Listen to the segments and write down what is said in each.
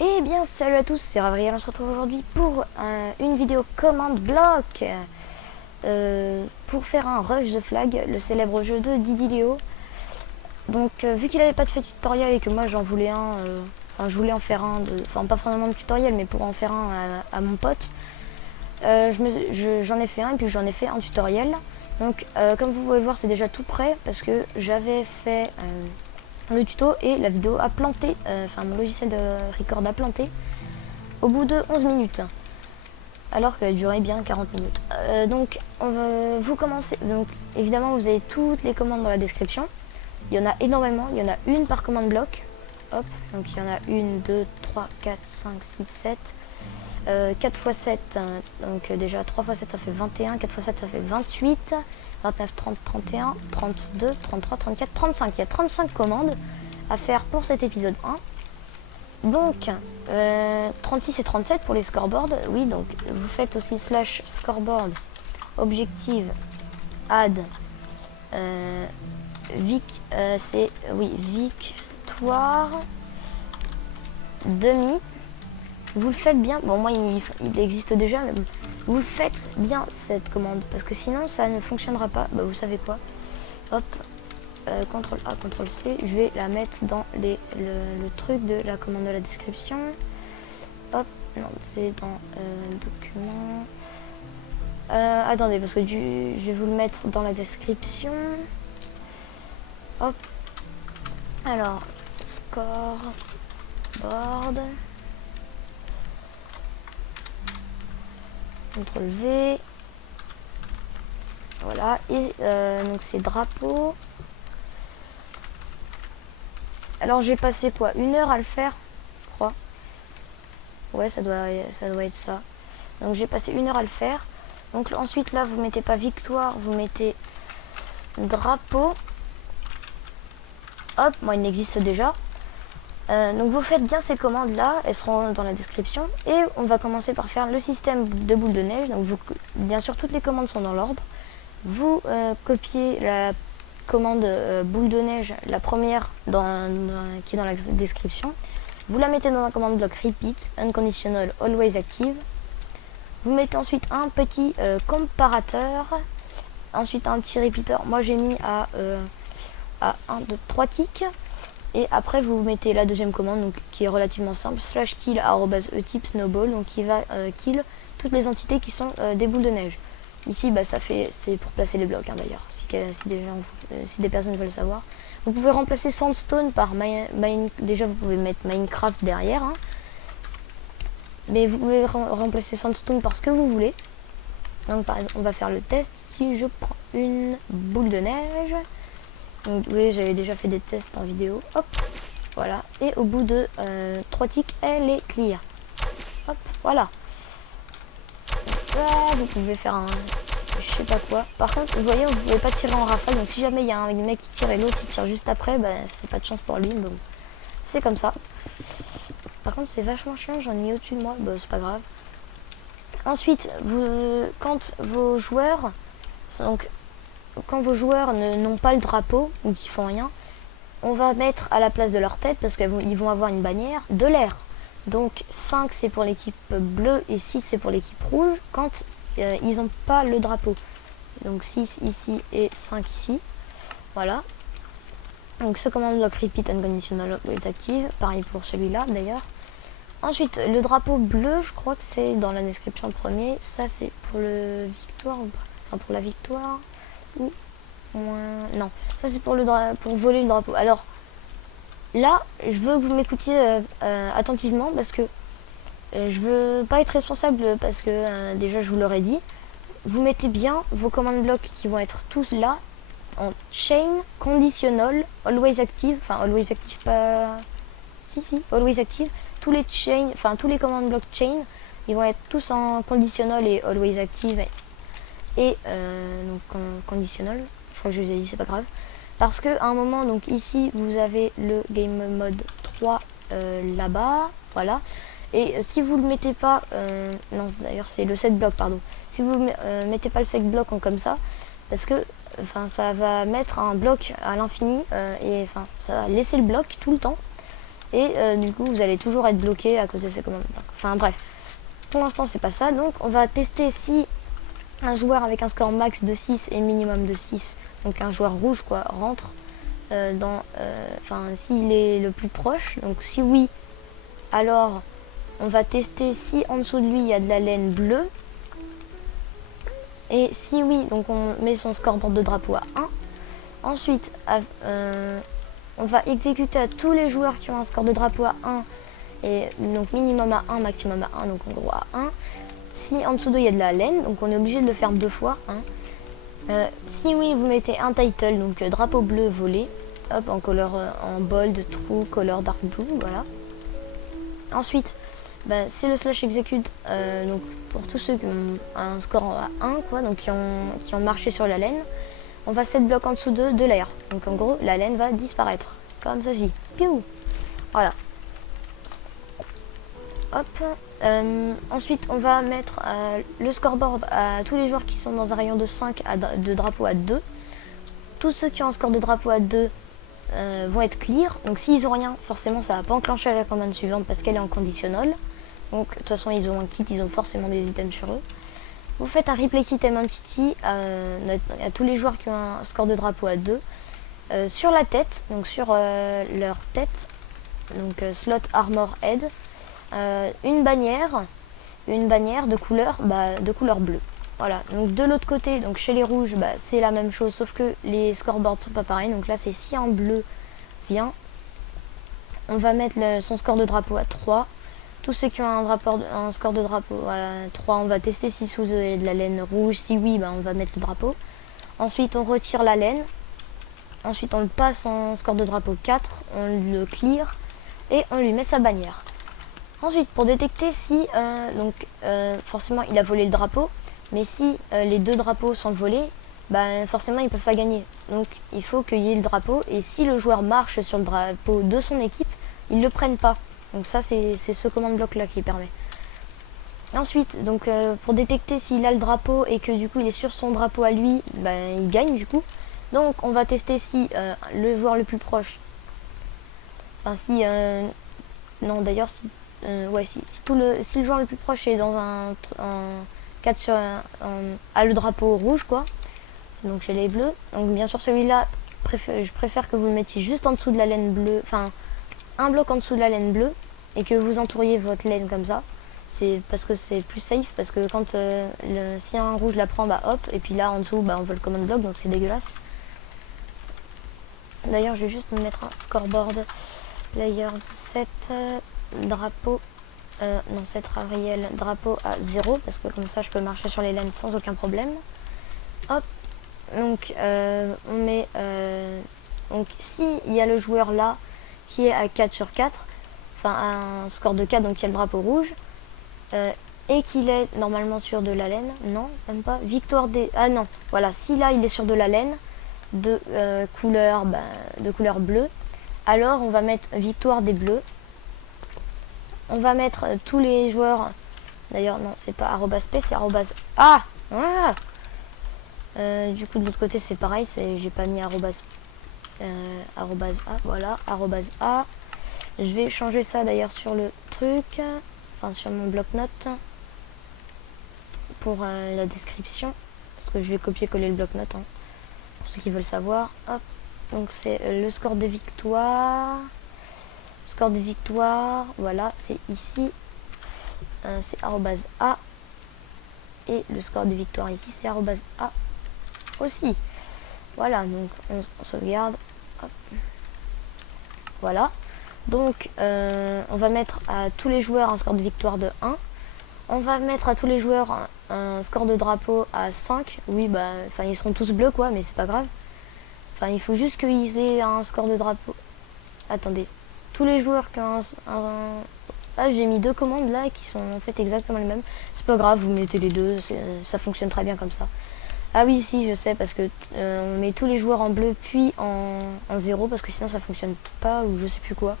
Eh bien salut à tous, c'est Ravriel, on se retrouve aujourd'hui pour une vidéo commande bloc pour faire un Rush the Flag, le célèbre jeu de Didilio. Donc vu qu'il n'avait pas de fait tutoriel et que moi j'en voulais un, je voulais en faire un, enfin pas vraiment de tutoriel mais pour en faire un à mon pote, j'en ai fait un et puis j'en ai fait un tutoriel. Donc comme vous pouvez le voir c'est déjà tout prêt parce que j'avais fait le tuto et la vidéo a planté, mon logiciel de record a planté au bout de 11 minutes, alors qu'elle durait bien 40 minutes. Donc vous commencez, donc évidemment vous avez toutes les commandes dans la description. Il y en a énormément, il y en a une par commande bloc. Hop, donc il y en a 1, 2, 3, 4, 5, 6, 7. 4 x 7, donc déjà 3 x 7 ça fait 21, 4 x 7 ça fait 28, 29, 30, 31, 32, 33, 34, 35. Il y a 35 commandes à faire pour cet épisode 1. Donc 36 et 37 pour les scoreboards. Oui, donc vous faites aussi slash scoreboard objective add c'est oui victoire demi. Vous le faites bien, bon moi il existe déjà, mais vous le faites bien cette commande, parce que sinon ça ne fonctionnera pas. Bah vous savez quoi, hop, CTRL A, CTRL C, je vais la mettre dans le truc de la commande de la description. Hop, non c'est dans document. Attendez, parce que je vais vous le mettre dans la description. Hop, alors, scoreboard. CTRL V. Voilà, et donc c'est drapeau. Alors j'ai passé quoi, 1 heure à le faire, je crois. Ouais, ça doit être ça. Donc j'ai passé 1 heure à le faire. Donc ensuite là, vous mettez pas victoire, vous mettez drapeau. Hop, moi il existe déjà. Donc vous faites bien ces commandes là, elles seront dans la description. Et on va commencer par faire le système de boule de neige. Donc bien sûr toutes les commandes sont dans l'ordre. Vous copiez la commande boule de neige, la première qui est dans la description. Vous la mettez dans la commande bloc repeat, unconditional, always active. Vous mettez ensuite un petit comparateur, ensuite un petit repeater. Moi j'ai mis à 1, 2, 3 ticks. Et après vous mettez la deuxième commande, donc qui est relativement simple, slash kill @etype snowball, donc qui va kill toutes les entités qui sont des boules de neige. Ici bah, c'est pour placer les blocs d'ailleurs, si des personnes veulent savoir. Vous pouvez remplacer sandstone par déjà vous pouvez mettre Minecraft derrière, hein. Mais vous pouvez remplacer sandstone par ce que vous voulez. Donc par exemple on va faire le test. Si je prends une boule de neige, donc oui, j'avais déjà fait des tests en vidéo. Hop, voilà. Et au bout de 3 ticks, elle est clear. Hop, voilà. Là, vous pouvez faire un... je sais pas quoi. Par contre, vous voyez, vous pouvez pas tirer en rafale. Donc si jamais il y a un mec qui tire et l'autre qui tire juste après, bah, c'est pas de chance pour lui. Donc c'est comme ça. Par contre, c'est vachement chiant. J'en ai mis au-dessus de moi. Bah, c'est pas grave. Ensuite, quand vos joueurs... Donc, quand vos joueurs n'ont pas le drapeau ou qu'ils font rien, on va mettre à la place de leur tête, parce qu'ils vont avoir une bannière, de l'air. Donc 5 c'est pour l'équipe bleue et 6 c'est pour l'équipe rouge quand ils n'ont pas le drapeau. Donc 6 ici et 5 ici. Voilà. Donc ce commande block repeat unconditional always active. Pareil pour celui-là d'ailleurs. Ensuite le drapeau bleu, je crois que c'est dans la description premier. Ça c'est pour le victoire, enfin pour la victoire. Ou non, ça c'est pour voler le drapeau. Alors là je veux que vous m'écoutiez attentivement, parce que je veux pas être responsable, parce que déjà je vous l'aurais dit. Vous mettez bien vos commandes blocs qui vont être tous là en chain conditional always active, enfin always active pas, si always active. Tous les chain, enfin tous les commandes blocs chain, ils vont être tous en conditional et always active. Et donc conditional, je crois que je vous ai dit, c'est pas grave, parce que à un moment, donc ici vous avez le game mode 3 là-bas, voilà. Et si vous le mettez pas, non d'ailleurs c'est le set block, pardon, si vous mettez pas le set block en comme ça, parce que ça va mettre un bloc à l'infini, et ça va laisser le bloc tout le temps. Et du coup, vous allez toujours être bloqué à cause de ces commandes. Enfin bref, pour l'instant, c'est pas ça. Donc, on va tester si un joueur avec un score max de 6 et minimum de 6, donc un joueur rouge quoi, rentre s'il est le plus proche. Donc si oui, alors on va tester si en dessous de lui il y a de la laine bleue. Et si oui, donc on met son scoreboard de drapeau à 1. Ensuite, on va exécuter à tous les joueurs qui ont un score de drapeau à 1. Et donc minimum à 1, maximum à 1, donc en gros à 1. Si en dessous d'eux il y a de la laine, donc on est obligé de le faire 2 fois. Si oui, vous mettez un title, donc drapeau bleu volé, hop, en couleur en bold, true, color dark blue, voilà. Ensuite, c'est le slash execute, donc pour tous ceux qui ont un score à 1, quoi, donc qui ont marché sur la laine, on va set bloc en dessous de l'air. Donc en gros, la laine va disparaître, comme ceci. Piou. Voilà. Hop. Ensuite, on va mettre le scoreboard à tous les joueurs qui sont dans un rayon de 5 de drapeau à 2. Tous ceux qui ont un score de drapeau à 2 vont être clear. Donc s'ils ont rien, forcément ça va pas enclencher la commande suivante parce qu'elle est en conditional. Donc de toute façon ils ont un kit, ils ont forcément des items sur eux. Vous faites un replace item entity à tous les joueurs qui ont un score de drapeau à 2 sur la tête, donc sur leur tête, donc slot armor head, une bannière de couleur bleue. Voilà, donc de l'autre côté, donc chez les rouges, c'est la même chose, sauf que les scoreboards sont pas pareils. Donc là, c'est si en bleu vient, on va mettre son score de drapeau à 3. Tous ceux qui ont un score de drapeau à 3, on va tester si sous de la laine rouge. Si oui, on va mettre le drapeau. Ensuite, on retire la laine. Ensuite, on le passe en score de drapeau 4, on le clear et on lui met sa bannière. Ensuite, pour détecter si, forcément, il a volé le drapeau. Mais si les deux drapeaux sont volés, forcément ils ne peuvent pas gagner. Donc il faut qu'il y ait le drapeau. Et si le joueur marche sur le drapeau de son équipe, ils ne le prennent pas. Donc ça c'est ce command bloc là qui permet. Ensuite, donc pour détecter s'il a le drapeau et que du coup il est sur son drapeau à lui, il gagne du coup. Donc on va tester si le joueur le plus proche. Enfin si... non d'ailleurs si... si le joueur le plus proche est dans un 4 sur a le drapeau rouge quoi, donc chez les bleus, donc bien sûr celui-là je préfère que vous le mettiez juste en dessous de la laine bleue, enfin un bloc en dessous de la laine bleue et que vous entouriez votre laine comme ça, c'est parce que c'est plus safe, parce que quand si un rouge la prend, hop, et puis là en dessous on veut le command block, donc c'est dégueulasse. D'ailleurs je vais juste me mettre un scoreboard layers 7 drapeau non, c'est Ariel, drapeau à 0, parce que comme ça je peux marcher sur les laines sans aucun problème. Hop, donc on met, donc si il y a le joueur là qui est à 4 sur 4, enfin un score de 4, donc il y a le drapeau rouge, et qu'il est normalement sur de la laine, non, même pas, victoire des, ah non, voilà, si là il est sur de la laine, de couleur bleue, alors on va mettre victoire des bleus. On va mettre tous les joueurs. D'ailleurs, non, c'est pas @p, c'est @a. Voilà. Du coup, de l'autre côté, c'est pareil. J'ai pas mis @a. Voilà, @a. Je vais changer ça d'ailleurs sur le truc. Enfin, sur mon bloc-notes. Pour la description. Parce que je vais copier-coller le bloc-notes. Pour ceux qui veulent savoir. Hop. Donc, c'est le score de victoire. Score de victoire, voilà, c'est ici, c'est @a, et le score de victoire ici, c'est @a aussi. Voilà, donc on sauvegarde. Hop. Voilà, donc on va mettre à tous les joueurs un score de victoire de 1. On va mettre à tous les joueurs un score de drapeau à 5. Oui, ils seront tous bleus quoi, mais c'est pas grave. Enfin, il faut juste qu'ils aient un score de drapeau. Attendez. Tous les joueurs qui ont ah, j'ai mis deux commandes là qui sont en fait exactement les mêmes. C'est pas grave, vous mettez les deux, ça fonctionne très bien comme ça. Ah oui, si, je sais, parce que on met tous les joueurs en bleu puis en 0, parce que sinon ça fonctionne pas ou je sais plus quoi.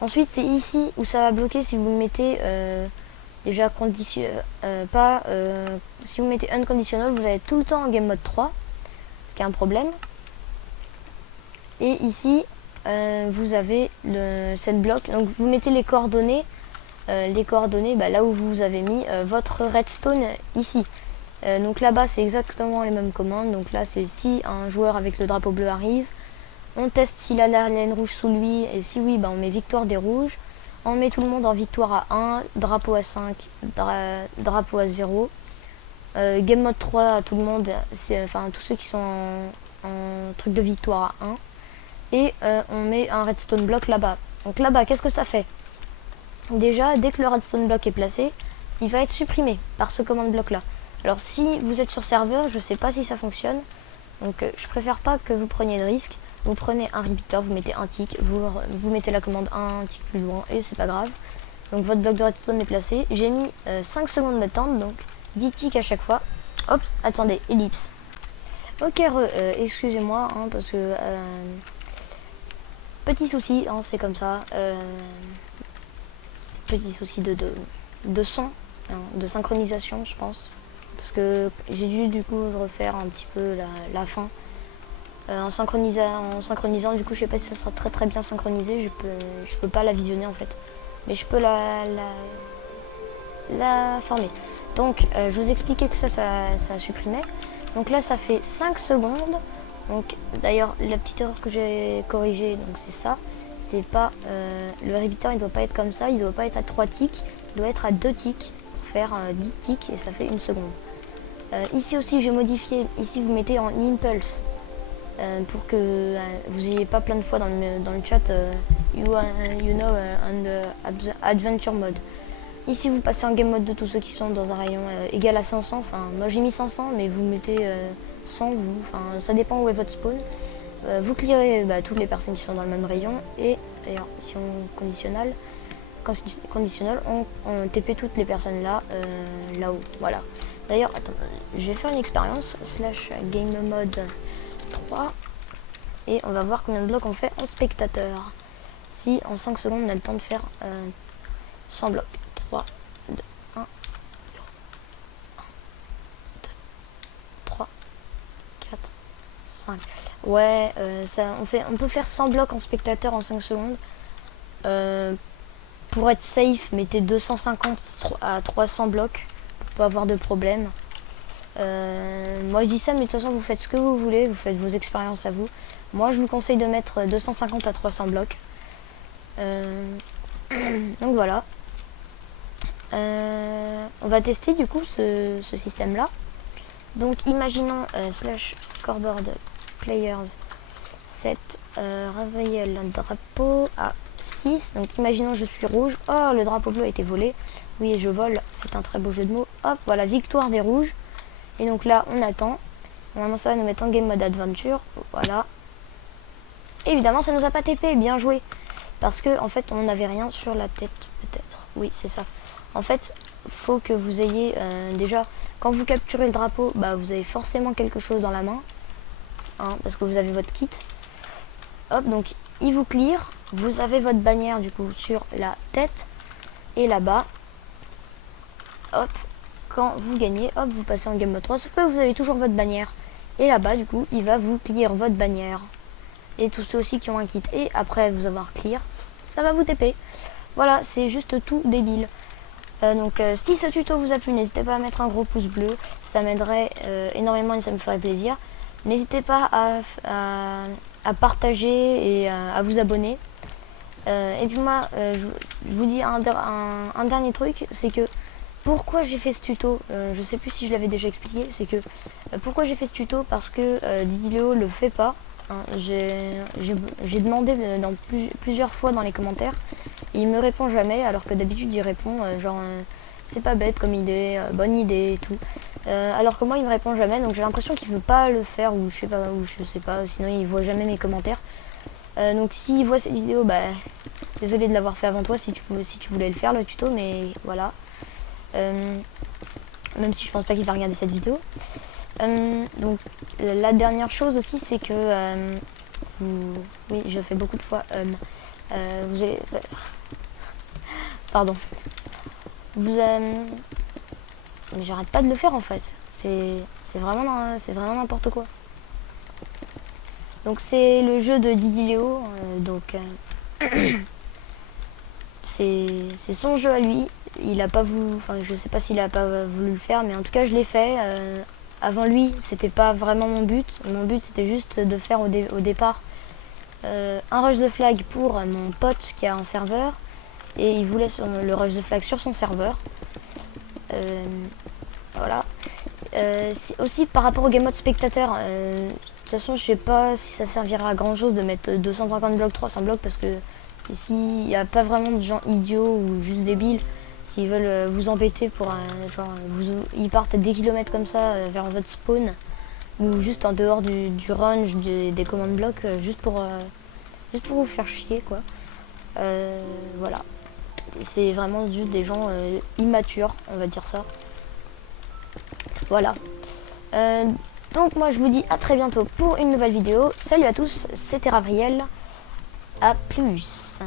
Ensuite, c'est ici où ça va bloquer si vous mettez déjà si vous mettez unconditional, vous allez tout le temps en game mode 3, ce qui est un problème. Et ici, vous avez cette bloc. Donc vous mettez les coordonnées, bah, là où vous avez mis votre redstone ici. Donc là-bas c'est exactement les mêmes commandes. Donc là c'est si un joueur avec le drapeau bleu arrive, on teste s'il a la laine rouge sous lui, et si oui, bah, on met victoire des rouges. On met tout le monde en victoire à 1, drapeau à 5, drapeau à 0. Game mode 3 à tout le monde, enfin tous ceux qui sont en truc de victoire à 1. Et on met un redstone block là-bas. Donc là-bas, qu'est-ce que ça fait? Déjà, dès que le redstone block est placé, il va être supprimé par ce command block là. Alors si vous êtes sur serveur, je sais pas si ça fonctionne. Donc je préfère pas que vous preniez de risque. Vous prenez un repeater, vous mettez un tick, vous mettez la commande un tick plus loin et c'est pas grave. Donc votre bloc de redstone est placé. J'ai mis 5 secondes d'attente, donc 10 ticks à chaque fois. Hop, attendez, ellipse. Ok, excusez-moi, hein, parce que... petit souci, hein, c'est comme ça. Petit souci de son, hein, de synchronisation, je pense. Parce que j'ai dû du coup refaire un petit peu la fin. En synchronisant, du coup je sais pas si ça sera très bien synchronisé, je peux pas la visionner en fait, mais je peux la former. Donc je vous expliquais que ça supprimait. Donc là ça fait 5 secondes. Donc d'ailleurs la petite erreur que j'ai corrigée, donc c'est ça, c'est pas le repeater, il doit pas être comme ça, il doit pas être à 3 ticks, il doit être à 2 ticks pour faire 10 ticks et ça fait 1 seconde. Ici aussi j'ai modifié, ici vous mettez en impulse. Pour que vous ayez pas plein de fois dans le chat you know on adventure mode. Ici vous passez en game mode de tous ceux qui sont dans un rayon égal à 500. Enfin moi j'ai mis 500 mais vous mettez 100 vous. Enfin ça dépend où est votre spawn. Vous clearez toutes les personnes qui sont dans le même rayon et d'ailleurs si on conditionnel on TP toutes les personnes là-haut. Voilà. D'ailleurs attends, je vais faire une expérience / game mode 3 et on va voir combien de blocs on fait en spectateur. Si en 5 secondes on a le temps de faire 100 blocs. 3, 2, 1, 0, 1, 2, 3, 4, 5. Ouais, on peut faire 100 blocs en spectateur en 5 secondes. Pour être safe, mettez 250 à 300 blocs pour pas avoir de problème. Moi je dis ça, mais de toute façon vous faites ce que vous voulez, vous faites vos expériences à vous. Moi je vous conseille de mettre 250 à 300 blocs. Donc voilà. On va tester du coup ce système là. Donc imaginons / scoreboard players 7 réveiller le drapeau à 6. Donc imaginons je suis rouge. Oh, le drapeau bleu a été volé. Oui, je vole, c'est un très beau jeu de mots. Hop, voilà, victoire des rouges. Et donc là, on attend. Normalement, ça va nous mettre en game mode adventure. Voilà. Et évidemment, ça nous a pas TP. Bien joué. Parce que, en fait, on n'avait rien sur la tête, peut-être. Oui, c'est ça. En fait, faut que vous ayez... déjà, quand vous capturez le drapeau, vous avez forcément quelque chose dans la main. Hein, parce que vous avez votre kit. Hop, donc, il vous clear. Vous avez votre bannière, du coup, sur la tête. Et là-bas, hop, quand vous gagnez, hop, vous passez en game mode 3, sauf que vous avez toujours votre bannière. Et là-bas, du coup, il va vous clear votre bannière. Et tous ceux aussi qui ont un kit. Et après vous avoir clear, ça va vous TP. Voilà, c'est juste tout débile. Donc si ce tuto vous a plu, n'hésitez pas à mettre un gros pouce bleu. Ça m'aiderait énormément et ça me ferait plaisir. N'hésitez pas à partager et à vous abonner. Et puis moi, je vous dis un dernier truc, c'est que pourquoi j'ai fait ce tuto, je sais plus si je l'avais déjà expliqué, c'est que pourquoi j'ai fait ce tuto, parce que Didileo le fait pas. Hein, j'ai demandé plusieurs fois dans les commentaires, et il me répond jamais, alors que d'habitude il répond c'est pas bête comme idée, bonne idée et tout. Alors que moi il me répond jamais, donc j'ai l'impression qu'il veut pas le faire, ou je sais pas, sinon il voit jamais mes commentaires. Donc s'il voit cette vidéo, désolé de l'avoir fait avant toi si tu voulais le faire le tuto, mais voilà. Même si je pense pas qu'il va regarder cette vidéo. Donc la dernière chose aussi, c'est que oui, je fais beaucoup de fois vous allez pardon, mais j'arrête pas de le faire en fait, c'est vraiment n'importe quoi. Donc c'est le jeu de Didi Léo, c'est son jeu à lui. Il a pas voulu, enfin je sais pas s'il a pas voulu le faire, mais en tout cas je l'ai fait. Avant lui, c'était pas vraiment mon but. Mon but c'était juste de faire au départ un rush de flag pour mon pote qui a un serveur, et il voulait le rush de flag sur son serveur. Voilà. Aussi par rapport au game mode spectateur, de toute façon je sais pas si ça servira à grand chose de mettre 250 blocs, 300 blocs, parce que ici il n'y a pas vraiment de gens idiots ou juste débiles qui veulent vous embêter pour ils partent à des kilomètres comme ça vers votre spawn, ou juste en dehors du range des commandes blocs, juste pour vous faire chier quoi. Voilà, c'est vraiment juste des gens immatures, on va dire ça. Voilà. Donc moi je vous dis à très bientôt pour une nouvelle vidéo. Salut à tous, c'était Ravriel. À plus.